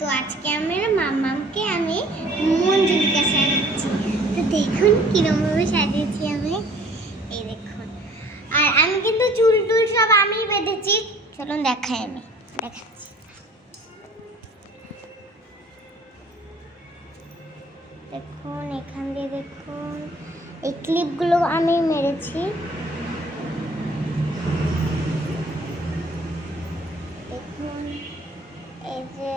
তো আজকে আমার মামাকে আমি মঞ্জুলিকা সাজাচ্ছি। তো দেখুন কিরমভাবে সাজিয়েছি আমি, এই দেখুন। আর আমি কিন্তু চুল টুল সব আমি বেঁধেছি, চলুন দেখাই, আমি দেখাচ্ছি। দেখুন এখান দিয়ে দেখুন, এই ক্লিপগুলো আমি মেরেছি। দেখুন এই যে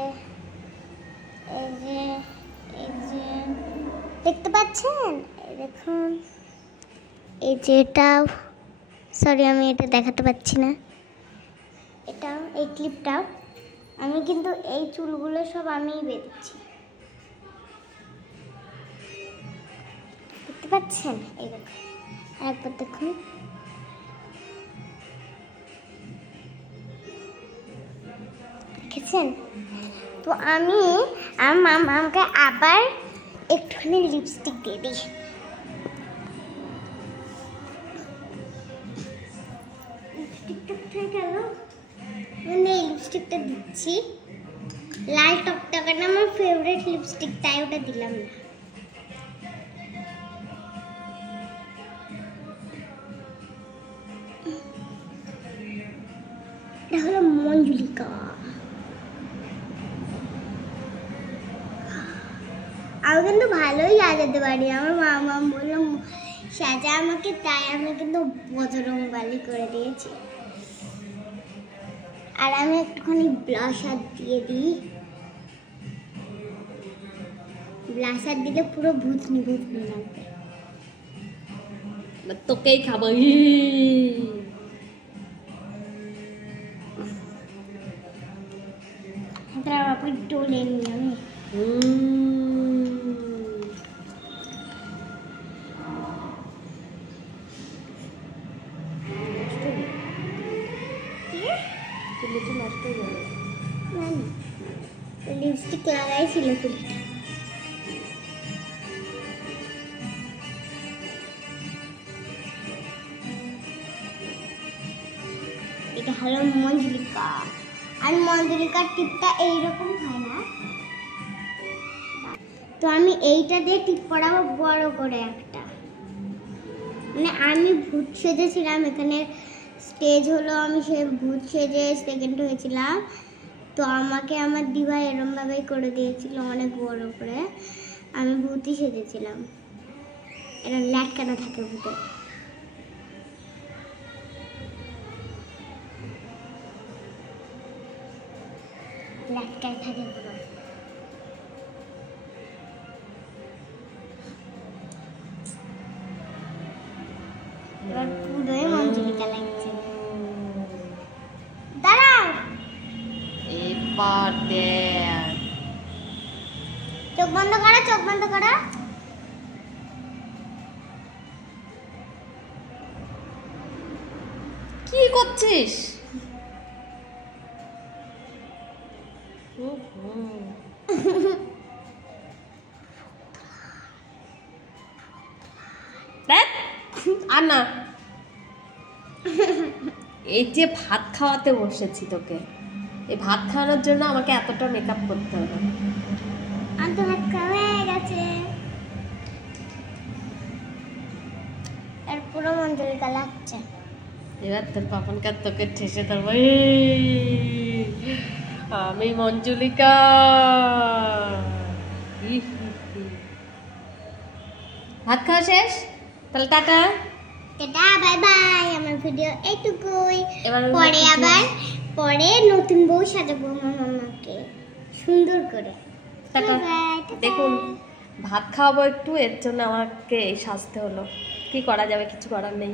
দেখতে পাচ্ছেন, এই দেখুন এই যে এটা, সরি আমি এটা দেখাতে পাচ্ছি না, এটা এই ক্লিপটা আমি কিন্তু এই চুলগুলো সব আমিই বেঁধেছি, দেখতে পাচ্ছেন? এই দেখুন একবার দেখুন, দেখেছেন? তো আমি আমাকে আবার একটুখানি লিপস্টিক দিয়ে দিই। লিপস্টিকটা গেল, মানে এই লিপস্টিকটা দিচ্ছি, লাল টকটকাটা আমার ফেভারিট লিপস্টিক, তাই ওটা দিলাম না। এটা হলো মঞ্জুলিকা। আমি কিন্তু ভালোই সাজাতে পারি, আমার মামা বললো সাজা আমাকে, তাই আমি কিন্তু বজরংবলী করে দিয়েছি। আর আমি একটুখানি ব্লাশার দিয়ে দিই, ব্লাশার দিলে পুরো ভূতনি ভূতনি লাগবে। তোকেই খাবো। আপনি ডোলে নি আমি লিপস্টিক লাগাইছিল চুলটা। এটা হলো মঞ্জুলিকা, আর মঞ্জুলিকার টিপটা এইরকম হয় না, তো আমি এইটা দিয়ে টিপ পরাবো বড় করে একটা। মানে আমি ভূত সেজেছিলাম, এখানে স্টেজ হলো, আমি সে ভূত সেজে সেকেন্ড হয়েছিলাম। তো আমাকে আমার দিভা এরমভাবেই করে দিয়েছিল, অনেক বড় করে। আমি ভূতই সেজেছিলাম, এরম ল্যাটকানা থাকে ভূতে। ল্যাটকায় থাকে পুরো। এবার পুরোই মঞ্জুলিকা লাগছে। দাঁড়াও, এবার দেখ, চোখ বন্ধ করো, চোখ বন্ধ করো। কি করছিস? আর না, এই যে ভাত খাওয়াতে বসেছি তোকে, এই ভাত খাওয়ানোর জন্য আমাকে এতটা মেকআপ করতে হবে। আর তো ভাত খাওয়া হয়ে গেছে, এর পুরো মঞ্জুলিকা লাগছে। এবার তোর পাপনকার তোকে ঠেসে দেবো, আমি মঞ্জুলিকা। ভাত খাওয়া শেষ, তাহলে টাটা টাটা, বাই বাই। আমার ভিডিও এইটুকুই, এবার পরে আবার পরে নতুন বউ সাজাবো আমার মামাকে সুন্দর করে। টাটা। দেখুন ভাত খাওয়াবো একটু, এর জন্য আমাকে এই সাজতে হলো, কি করা যাবে, কিছু করার নেই।